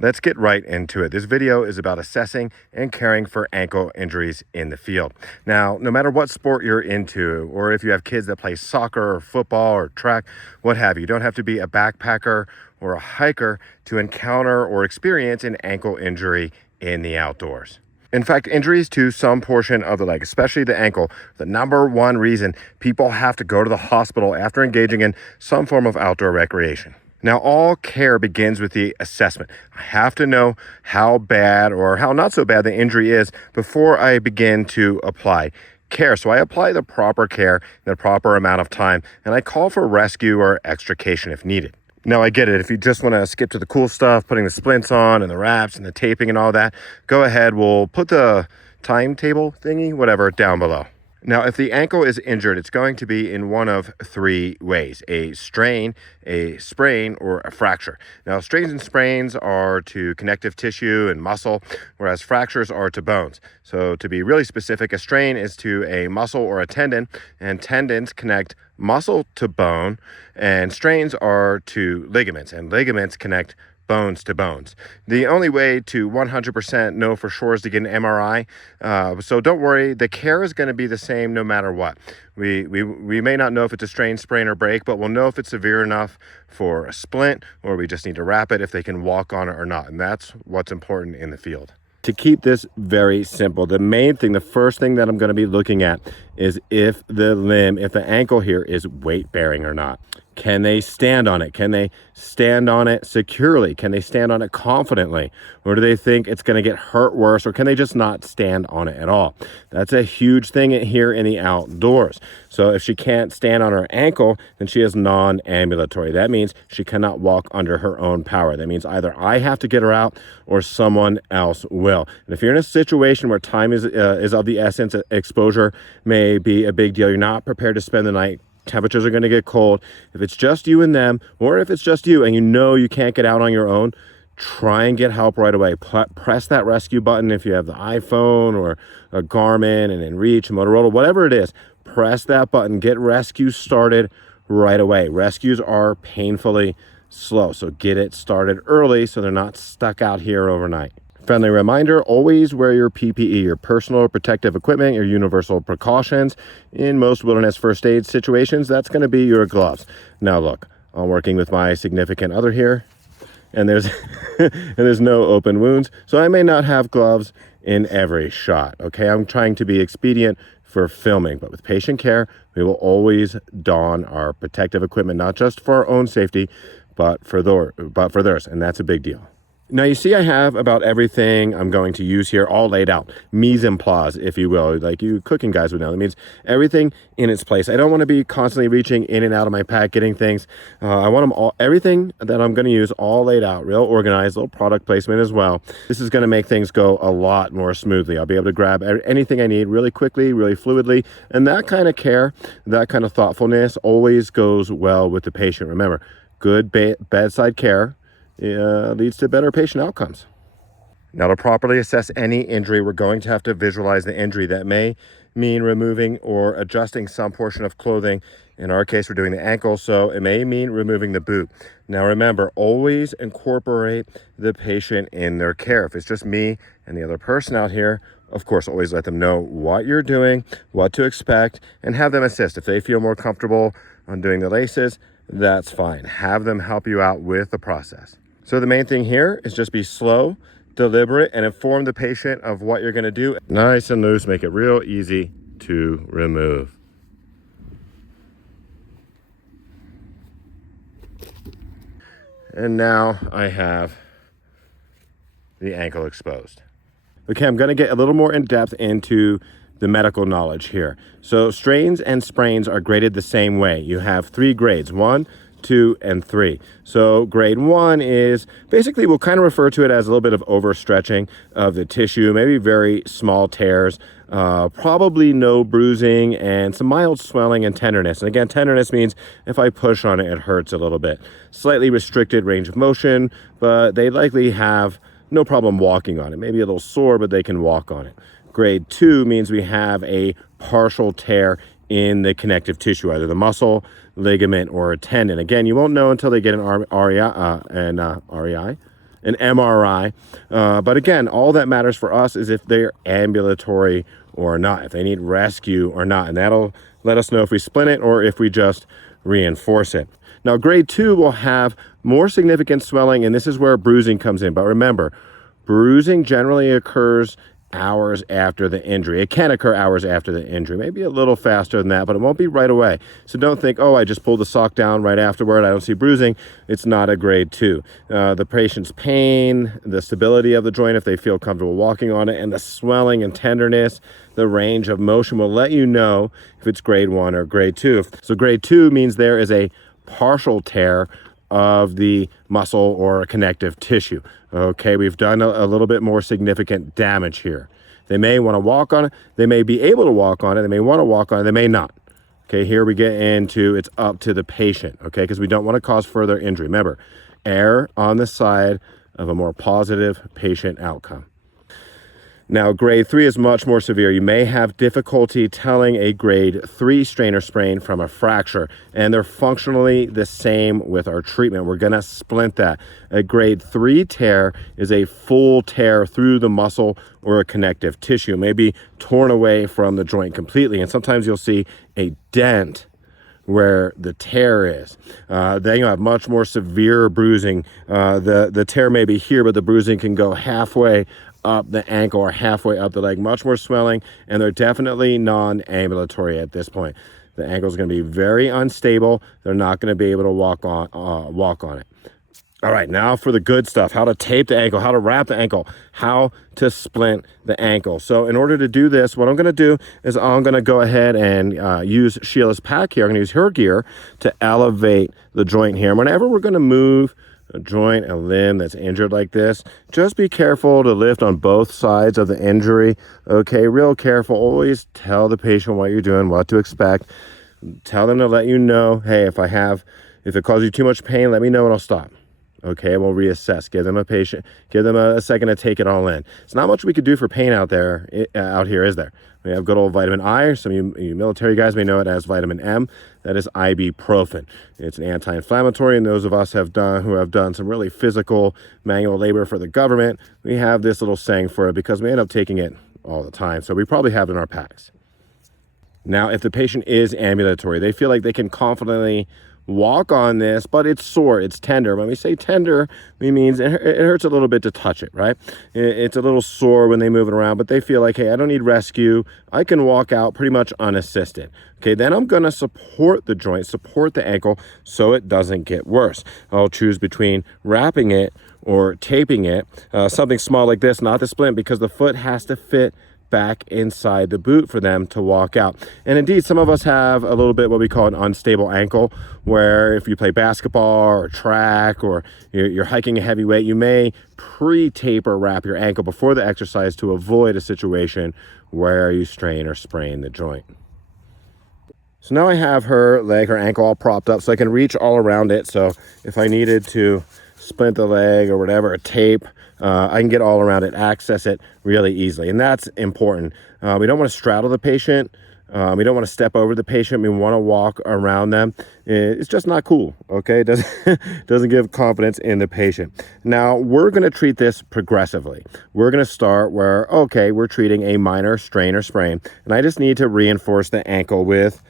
Let's get right into it. This video is about assessing and caring for ankle injuries in the field. Now, no matter what sport you're into, or if you have kids that play soccer or football or track, what have you, don't have to be a backpacker or a hiker to encounter or experience an ankle injury in the outdoors. In fact, injuries to some portion of the leg, especially the ankle, the number one reason people have to go to the hospital after engaging in some form of outdoor recreation. Now, all care begins with the assessment. I have to know how bad or how not so bad the injury is before I begin to apply care. So I apply the proper care in the proper amount of time, and I call for rescue or extrication if needed. Now, I get it. If you just want to skip to the cool stuff, putting the splints on and the wraps and the taping and all that, go ahead. We'll put the timetable thingy, whatever, down below. Now, if the ankle is injured, it's going to be in one of three ways: a strain, a sprain, or a fracture. Now, strains and sprains are to connective tissue and muscle, whereas fractures are to bones. So to be really specific, a strain is to a muscle or a tendon, and tendons connect muscle to bone, and strains are to ligaments, and ligaments connect bones to bones. The only way to 100% know for sure is to get an MRI. So don't worry, the care is going to be the same no matter what. We may not know if it's a strain, sprain, or break, but we'll know if it's severe enough for a splint, or we just need to wrap it if they can walk on it or not. And that's what's important in the field. To keep this very simple, the first thing that I'm going to be looking at is if the ankle here is weight bearing or not. Can they stand on it? Can they stand on it securely? Can they stand on it confidently? Or do they think it's going to get hurt worse? Or can they just not stand on it at all? That's a huge thing here in the outdoors. So if she can't stand on her ankle, then she is non-ambulatory. That means she cannot walk under her own power. That means either I have to get her out or someone else will. And if you're in a situation where time is of the essence, exposure may be a big deal, you're not prepared to spend the night, temperatures are going to get cold. If it's just you and them, or if it's just you and you know you can't get out on your own, try and get help right away. Press that rescue button if you have the iPhone or a Garmin and InReach, Motorola, whatever it is. Press that button. Get rescue started right away. Rescues are painfully slow, so get it started early so they're not stuck out here overnight. Friendly reminder, always wear your PPE, your personal protective equipment, your universal precautions. In most wilderness first aid situations, that's going to be your gloves. Now look, I'm working with my significant other here, and there's no open wounds, so I may not have gloves in every shot. Okay, I'm trying to be expedient for filming, but with patient care, we will always don our protective equipment, not just for our own safety, but for theirs, and that's a big deal. Now you see I have about everything I'm going to use here all laid out, mise en place, if you will, like you cooking guys would know. That means everything in its place. I don't want to be constantly reaching in and out of my pack, getting things. I want them all, everything that I'm going to use all laid out, real organized, little product placement as well. This is going to make things go a lot more smoothly. I'll be able to grab anything I need really quickly, really fluidly, and that kind of care, that kind of thoughtfulness always goes well with the patient. Remember, good bedside care leads to better patient outcomes. Now, to properly assess any injury, we're going to have to visualize the injury. That may mean removing or adjusting some portion of clothing. In our case, we're doing the ankle, so it may mean removing the boot. Now, remember, always incorporate the patient in their care. If it's just me and the other person out here, of course, always let them know what you're doing, what to expect, and have them assist. If they feel more comfortable on doing the laces, that's fine. Have them help you out with the process. So the main thing here is just be slow, deliberate, and inform the patient of what you're going to do. Nice and loose, make it real easy to remove. And now I have the ankle exposed. Okay, I'm going to get a little more in depth into the medical knowledge here. So strains and sprains are graded the same way. You have 3 grades, 1, 2, and 3. So grade 1 is basically, we'll kind of refer to it as a little bit of overstretching of the tissue, maybe very small tears, probably no bruising, and some mild swelling and tenderness. And again, tenderness means if I push on it, it hurts a little bit. Slightly restricted range of motion, but they likely have no problem walking on it. Maybe a little sore, but they can walk on it. Grade 2 means we have a partial tear in the connective tissue, either the muscle, ligament, or a tendon. Again, you won't know until they get an REI, an MRI. But again, all that matters for us is if they're ambulatory or not, if they need rescue or not. And that'll let us know if we splint it or if we just reinforce it. Now, grade 2 will have more significant swelling, and this is where bruising comes in. But remember, bruising generally occurs hours after the injury. It can occur hours after the injury, maybe a little faster than that, but it won't be right away. So don't think, oh, I just pulled the sock down right afterward, I don't see bruising. It's not a grade 2. The patient's pain, the stability of the joint, if they feel comfortable walking on it, and the swelling and tenderness, the range of motion will let you know if it's grade 1 or grade 2. So grade 2 means there is a partial tear of the muscle or connective tissue. Okay, we've done a little bit more significant damage here. They may want to walk on it. They may be able to walk on it. They may want to walk on it. They may not. Okay, here we get into it's up to the patient, okay, because we don't want to cause further injury. Remember, err on the side of a more positive patient outcome. Now, grade 3 is much more severe. You may have difficulty telling a grade 3 strain or sprain from a fracture, and they're functionally the same with our treatment. We're going to splint that. A grade 3 tear is a full tear through the muscle or a connective tissue. It may be torn away from the joint completely, and sometimes you'll see a dent where the tear is. Then you'll have much more severe bruising. The tear may be here, but the bruising can go halfway up the ankle or halfway up the leg, much more swelling, and they're definitely non-ambulatory at this point. The ankle is going to be very unstable. They're not going to be able to walk on it. All right, now for the good stuff, how to tape the ankle, how to wrap the ankle, how to splint the ankle. So in order to do this, what I'm going to do is I'm going to go ahead and use Sheila's pack here. I'm going to use her gear to elevate the joint here. Whenever we're going to move a joint, a limb that's injured like this, just be careful to lift on both sides of the injury. Okay, real careful. Always tell the patient what you're doing, what to expect. Tell them to let you know, hey, if it causes you too much pain, let me know and I'll stop. Okay, we'll reassess. Give them a second to take it all in. It's not much we could do for pain out here, is there? We have good old vitamin I. Some of you military guys may know it as vitamin M. That is ibuprofen. It's an anti-inflammatory, and those of us who have done some really physical manual labor for the government, we have this little saying for it because we end up taking it all the time. So we probably have it in our packs. Now, if the patient is ambulatory, they feel like they can confidently walk on this, but it's sore, it's tender. When we say tender, we means it hurts a little bit to touch it, right? It's a little sore when they move it around, but they feel like, hey, I don't need rescue. I can walk out pretty much unassisted. Okay, then I'm gonna support the joint, support the ankle so it doesn't get worse. I'll choose between wrapping it or taping it. Something small like this, not the splint, because the foot has to fit back inside the boot for them to walk out. And indeed, some of us have a little bit what we call an unstable ankle, where if you play basketball or track or you're hiking a heavy weight, you may pre-taper wrap your ankle before the exercise to avoid a situation where you strain or sprain the joint. So now I have her leg, her ankle all propped up so I can reach all around it. So if I needed to splint the leg or whatever, a tape, I can get all around it, access it really easily. And that's important. We don't want to straddle the patient. We don't want to step over the patient. We want to walk around them. It's just not cool, okay? It doesn't give confidence in the patient. Now, we're going to treat this progressively. We're going to start where, okay, we're treating a minor strain or sprain, and I just need to reinforce the ankle with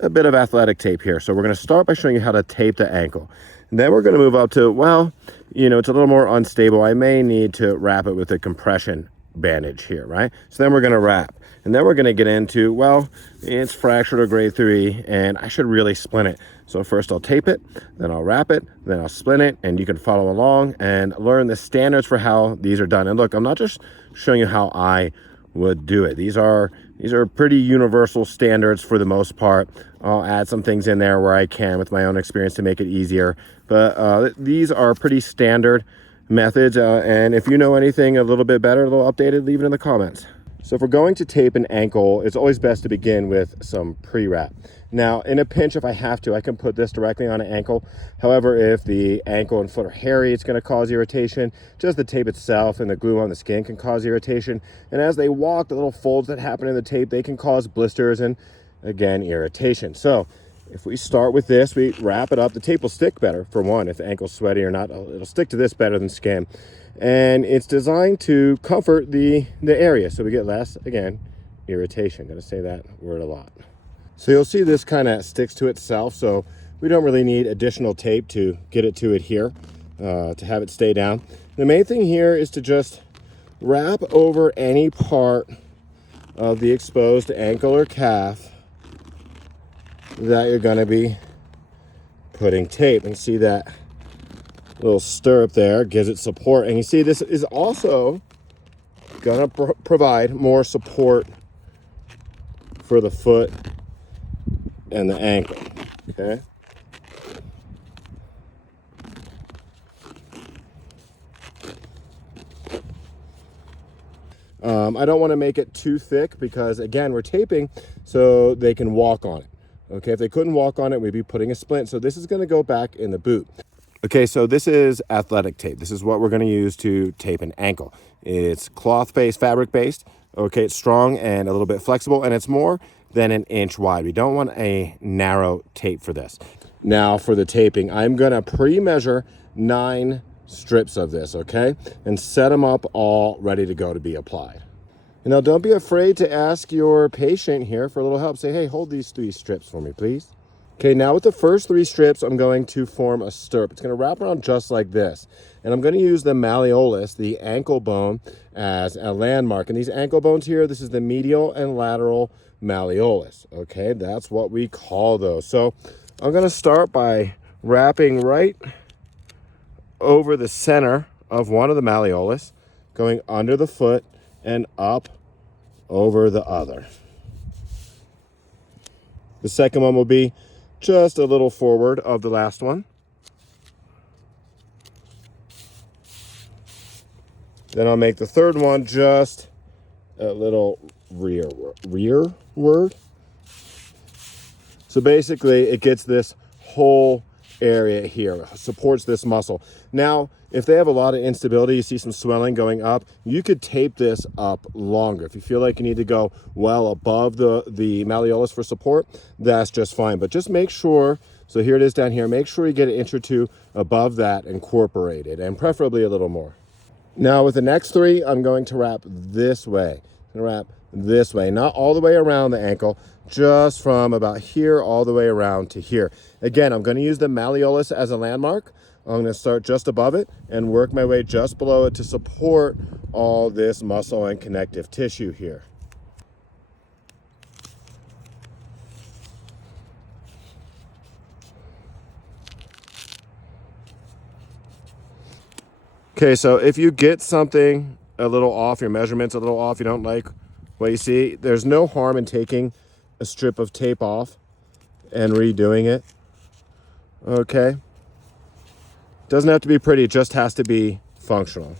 a bit of athletic tape here. So we're going to start by showing you how to tape the ankle. And then we're going to move up to, well, it's a little more unstable. I may need to wrap it with a compression bandage here, right? So then we're going to wrap. And then we're going to get into, well, it's fractured or grade 3, and I should really splint it. So first I'll tape it, then I'll wrap it, then I'll splint it, and you can follow along and learn the standards for how these are done. And look, I'm not just showing you how I would do it. These are pretty universal standards for the most part. I'll add some things in there where I can with my own experience to make it easier. But these are pretty standard methods. And if you know anything a little bit better, a little updated, leave it in the comments. So if we're going to tape an ankle, it's always best to begin with some pre-wrap. Now, in a pinch, if I have to, I can put this directly on an ankle. However, if the ankle and foot are hairy, it's going to cause irritation. Just the tape itself and the glue on the skin can cause irritation. And as they walk, the little folds that happen in the tape, they can cause blisters and, again, irritation. So If we start with this, we wrap it up. The tape will stick better, for one. If the ankle's sweaty or not, it'll stick to this better than skin. And it's designed to comfort the area so we get less, again, irritation. Gonna say that word a lot. So you'll see this kind of sticks to itself, so we don't really need additional tape to get it to adhere, to have it stay down. The main thing here is to just wrap over any part of the exposed ankle or calf that you're going to be putting tape. And see that little stirrup there gives it support. And you see this is also going to provide more support for the foot and the ankle. Okay. I don't want to make it too thick because, again, we're taping so they can walk on it. Okay, if they couldn't walk on it, we'd be putting a splint. So this is going to go back in the boot. Okay, so this is athletic tape. This is what we're going to use to tape an ankle. It's cloth-based, fabric-based. Okay, it's strong and a little bit flexible, and it's more than an inch wide. We don't want a narrow tape for this. Now for the taping, I'm going to pre-measure 9 strips of this, okay? And set them up all ready to go to be applied. You know, don't be afraid to ask your patient here for a little help. Say, hey, hold these 3 strips for me, please. Okay, now with the first 3 strips, I'm going to form a stirrup. It's going to wrap around just like this. And I'm going to use the malleolus, the ankle bone, as a landmark. And these ankle bones here, this is the medial and lateral malleolus. Okay, that's what we call those. So I'm going to start by wrapping right over the center of one of the malleolus, going under the foot and up over the other. The second one will be just a little forward of the last one. Then I'll make the third one just a little rearward. So basically it gets this whole area here, supports this muscle. Now, if they have a lot of instability, you see some swelling going up, you could tape this up longer. If you feel like you need to go well above the malleolus for support, that's just fine. But just make sure, so here it is down here, make sure you get an inch or 2 above that incorporated, and preferably a little more. Now with the next 3, I'm going to wrap this way. I'm going to wrap this way, not all the way around the ankle, just from about here all the way around to here. Again, I'm going to use the malleolus as a landmark. I'm going to start just above it and work my way just below it to support all this muscle and connective tissue here. Okay, so if you get something a little off, your measurements a little off, you don't like what you see, there's no harm in taking a strip of tape off and redoing it. Okay, doesn't have to be pretty, it just has to be functional.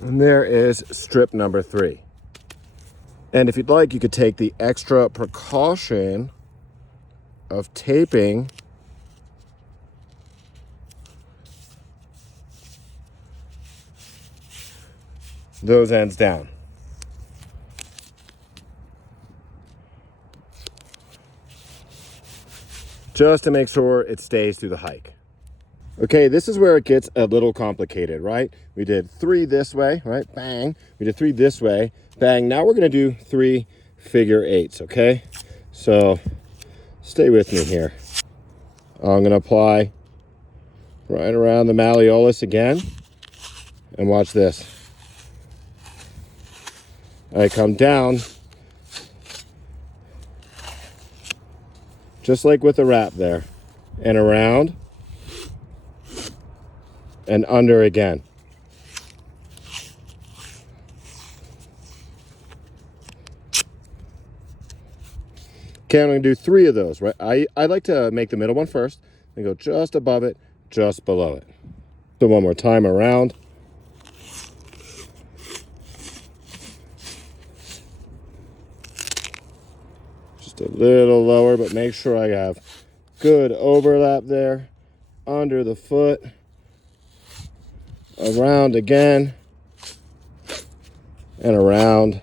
And there is strip number 3. And if you'd like, you could take the extra precaution of taping those ends down. Just to make sure it stays through the hike. Okay, this is where it gets a little complicated, right? We did 3 this way, right? Bang. We did 3 this way, bang. Now we're gonna do 3 figure 8s, okay? So stay with me here. I'm gonna apply right around the malleolus again, and watch this. I come down, just like with the wrap there, and around, and under again. Okay, I'm going to do 3 of those, right? I like to make the middle one first, and go just above it, just below it. So one more time around. Just a little lower, but make sure I have good overlap there, under the foot, around again, and around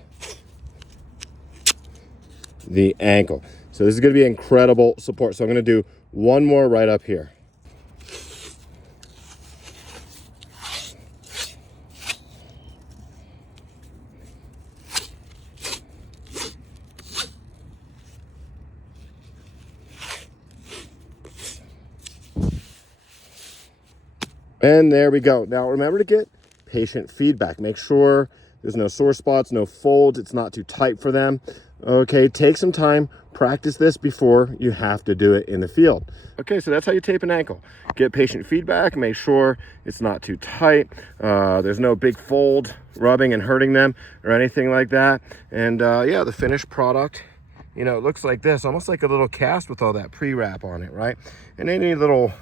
the ankle. So this is going to be incredible support. So I'm going to do one more right up here. And there we go. Now remember to get patient feedback. Make sure there's no sore spots, no folds. It's not too tight for them. Okay, take some time. Practice this before you have to do it in the field. Okay, so that's how you tape an ankle. Get patient feedback. Make sure it's not too tight. There's no big fold rubbing and hurting them or anything like that. And yeah, the finished product, you know, it looks like this, almost like a little cast with all that pre-wrap on it, right? And any little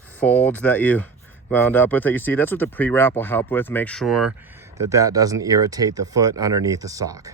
folds that you wound up with that you see, that's what the pre-wrap will help with. Make sure that that doesn't irritate the foot underneath the sock.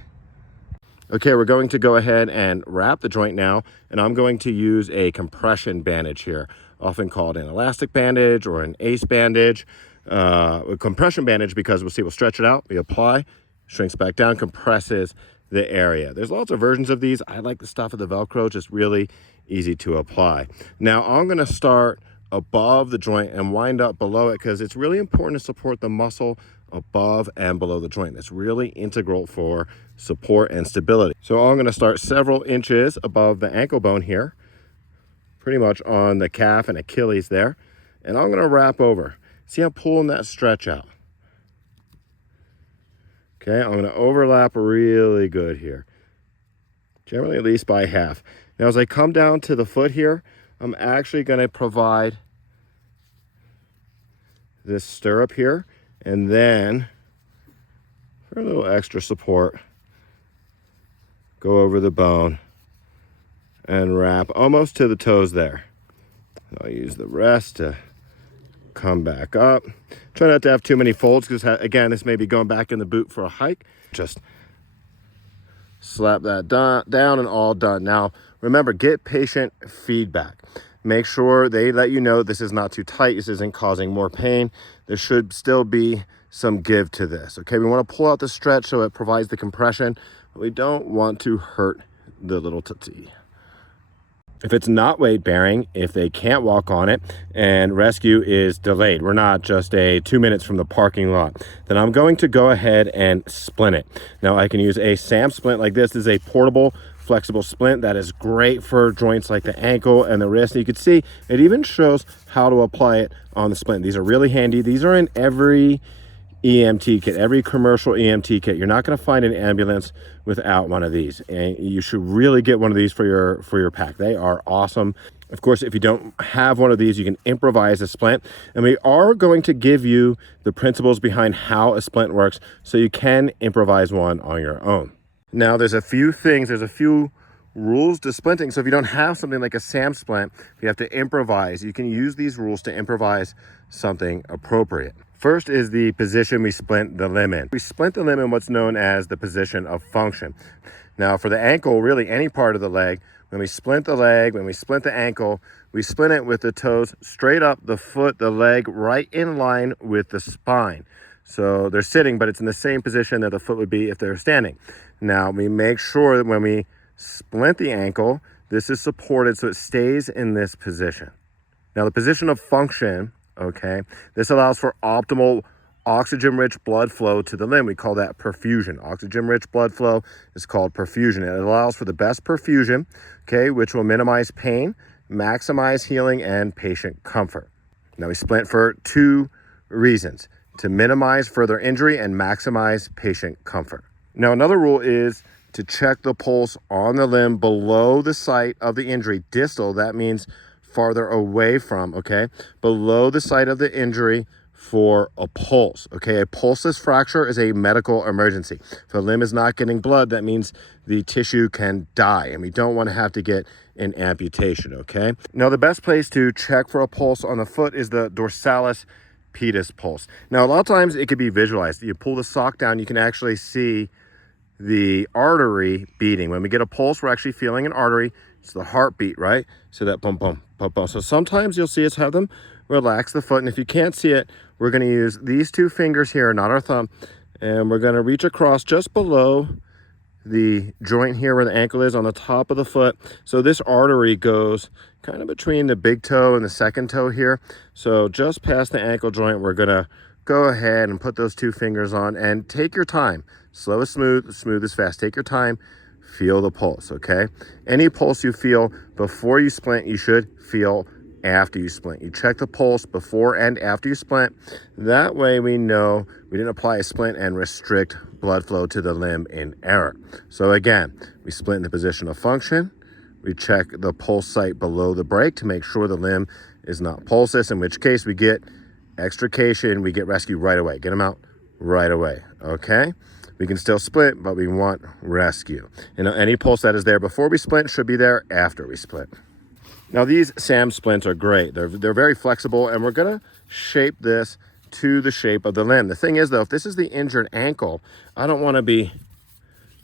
Okay, we're going to go ahead and wrap the joint now, and I'm going to use a compression bandage here, often called an elastic bandage or an ACE bandage. A compression bandage, because we'll see, we'll stretch it out, we apply, shrinks back down, compresses the area. There's lots of versions of these. I like the stuff of the Velcro, just really easy to apply. Now I'm going to start above the joint and wind up below it, because it's really important to support the muscle above and below the joint. That's really integral for support and stability. So I'm going to start several inches above the ankle bone here, pretty much on the calf and Achilles there, and I'm going to wrap over. See, I'm pulling that stretch out. Okay, I'm going to overlap really good here, generally at least by half. Now as I come down to the foot here, I'm actually going to provide this stirrup here, and then for a little extra support, go over the bone and wrap almost to the toes there. I'll use the rest to come back up. Try not to have too many folds, because again, this may be going back in the boot for a hike. Just slap that down and all done. Now remember, get patient feedback. Make sure they let you know this is not too tight, this isn't causing more pain. There should still be some give to this. Okay, we want to pull out the stretch so it provides the compression, but we don't want to hurt the little tootsie. If it's not weight bearing, if they can't walk on it and rescue is delayed, we're not just 2 minutes from the parking lot, then I'm going to go ahead and splint it. Now I can use a SAM splint like this. This is a portable flexible splint that is great for joints like the ankle and the wrist. And you can see it even shows how to apply it on the splint. These are really handy. These are in every EMT kit, every commercial EMT kit. You're not going to find an ambulance without one of these, and you should really get one of these for your pack. They are awesome. Of course, if you don't have one of these, you can improvise a splint, and we are going to give you the principles behind how a splint works so you can improvise one on your own. Now there's a few rules to splinting. So if you don't have something like a SAM splint, if you have to improvise, you can use these rules to improvise something appropriate. First is the position we splint the limb in. We splint the limb in what's known as the position of function. Now for the ankle, really any part of the leg, when we splint the leg, when we splint the ankle, we splint it with the toes straight up, the foot, the leg, right in line with the spine. So they're sitting, but it's in the same position that the foot would be if they're standing. Now we make sure that when we splint the ankle, this is supported so it stays in this position. Now the position of function, okay, this allows for optimal oxygen-rich blood flow to the limb. We call that perfusion. Oxygen-rich blood flow is called perfusion. It allows for the best perfusion, okay, which will minimize pain, maximize healing, and patient comfort. Now we splint for two reasons: to minimize further injury and maximize patient comfort. Now another rule is to check the pulse on the limb below the site of the injury. Distal, that means farther away from, okay, below the site of the injury for a pulse, okay? A pulseless fracture is a medical emergency. If a limb is not getting blood, that means the tissue can die, and we don't want to have to get an amputation, okay? Now, the best place to check for a pulse on the foot is the dorsalis pedis pulse. Now, a lot of times it could be visualized. You pull the sock down, you can actually see the artery beating. When we get a pulse, we're actually feeling an artery It's the heartbeat, right? So that bump, bump, bump, bump. So sometimes you'll see us have them relax the foot. And if you can't see it, we're going to use these two fingers here, not our thumb. And we're going to reach across just below the joint here where the ankle is on the top of the foot. So this artery goes kind of between the big toe and the second toe here. So just past the ankle joint, we're going to go ahead and put those two fingers on and take your time. Slow is smooth, smooth is fast. Take your time, feel the pulse, okay? Any pulse you feel before you splint, you should feel after you splint. You check the pulse before and after you splint. That way we know we didn't apply a splint and restrict blood flow to the limb in error. So again, we splint in the position of function. We check the pulse site below the break to make sure the limb is not pulseless, in which case we get extrication, we get rescue right away. Get them out right away, okay? We can still splint, but we want rescue. And any pulse that is there before we splint should be there after we splint. Now these SAM splints are great. They're very flexible, and we're gonna shape this to the shape of the limb. The thing is though, if this is the injured ankle, I don't wanna be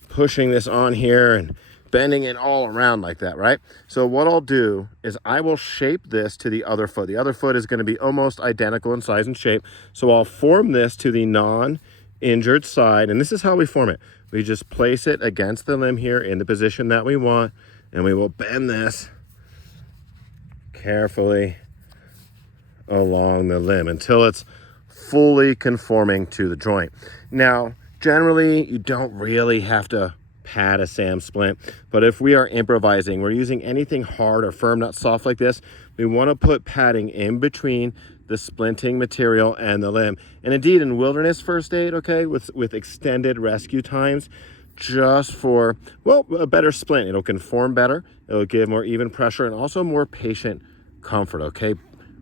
pushing this on here and bending it all around like that, right? So what I'll do is I will shape this to the other foot. The other foot is gonna be almost identical in size and shape. So I'll form this to the non-injured side, and this is how we form it. We just place it against the limb here in the position that we want, and we will bend this carefully along the limb until it's fully conforming to the joint. Now, generally, you don't really have to pad a SAM splint, but if we are improvising, we're using anything hard or firm, not soft like this, we want to put padding in between the splinting material and the limb. And indeed, in wilderness first aid, okay, with extended rescue times, just for, well, a better splint. It'll conform better, it'll give more even pressure, and also more patient comfort, okay?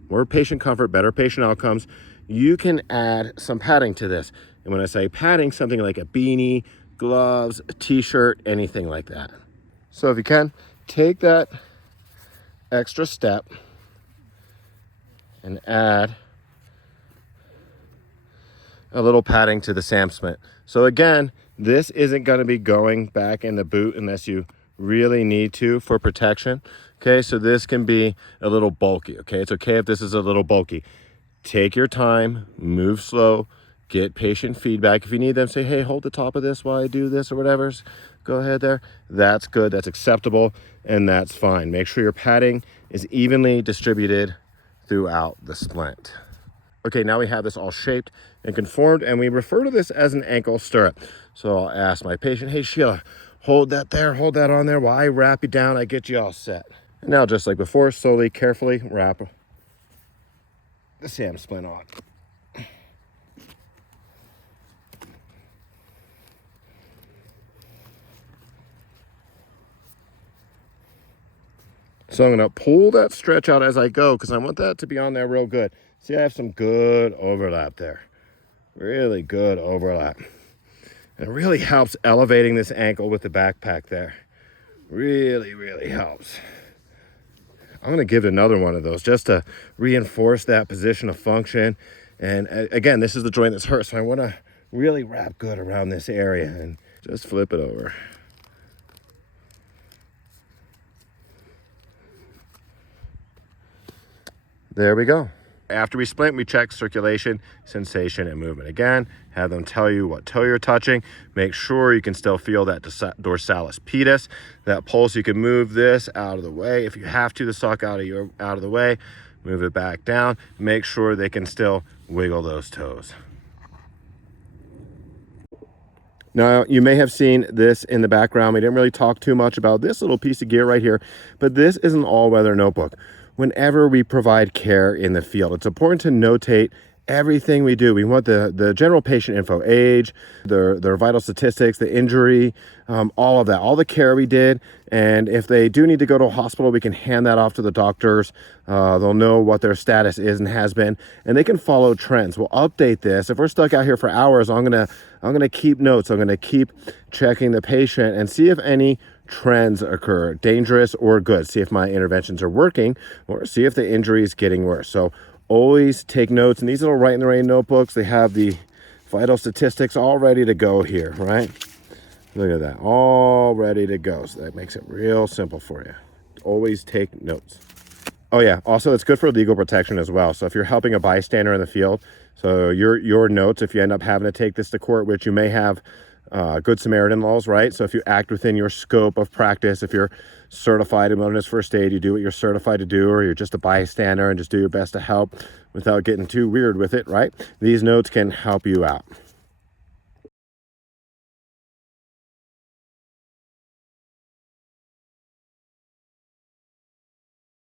More patient comfort, better patient outcomes. You can add some padding to this. And when I say padding, something like a beanie, gloves, a t-shirt, anything like that. So if you can, take that extra step and add a little padding to the SAM splint. So again, this isn't going to be going back in the boot unless you really need to for protection. Okay, so this can be a little bulky. Okay, it's okay if this is a little bulky. Take your time, move slow, get patient feedback. If you need them, say, hey, hold the top of this while I do this or whatever. Go ahead there. That's good, that's acceptable, and that's fine. Make sure your padding is evenly distributed throughout the splint. Okay, now we have this all shaped and conformed, and we refer to this as an ankle stirrup. So I'll ask my patient, hey, Sheila, hold that there, hold that on there while I wrap you down, I get you all set. And now, just like before, slowly, carefully wrap the SAM splint on. So I'm going to pull that stretch out as I go because I want that to be on there real good. See, I have some good overlap there. Really good overlap. And it really helps elevating this ankle with the backpack there. Really, really helps. I'm going to give it another one of those just to reinforce that position of function. And again, this is the joint that's hurt, so I want to really wrap good around this area and just flip it over. There we go. After we splint, we check circulation, sensation, and movement. Again, have them tell you what toe you're touching. Make sure you can still feel that dorsalis pedis, that pulse. You can move this out of the way. If you have to, the sock out of the way, move it back down. Make sure they can still wiggle those toes. Now, you may have seen this in the background. We didn't really talk too much about this little piece of gear right here, but this is an all-weather notebook. Whenever we provide care in the field, it's important to notate everything we do. We want the general patient info, age, their vital statistics, the injury, all of that, all the care we did. And if they do need to go to a hospital, we can hand that off to the doctors. They'll know what their status is and has been, and they can follow trends. We'll update this. If we're stuck out here for hours, I'm gonna keep notes. I'm gonna keep checking the patient and see if any trends occur, dangerous or good. See if my interventions are working, or see if the injury is getting worse. So always take notes. And these little Write in the Rain notebooks, they have the vital statistics all ready to go here, right? Look at that, all ready to go. So that makes it real simple for you. always take notes. Oh yeah, also it's good for legal protection as well. So if you're helping a bystander in the field, so your notes, if you end up having to take this to court, which you may have Good Samaritan laws, right? So if you act within your scope of practice, if you're certified in wilderness first aid, you do what you're certified to do, or you're just a bystander and just do your best to help without getting too weird with it, right? These notes can help you out.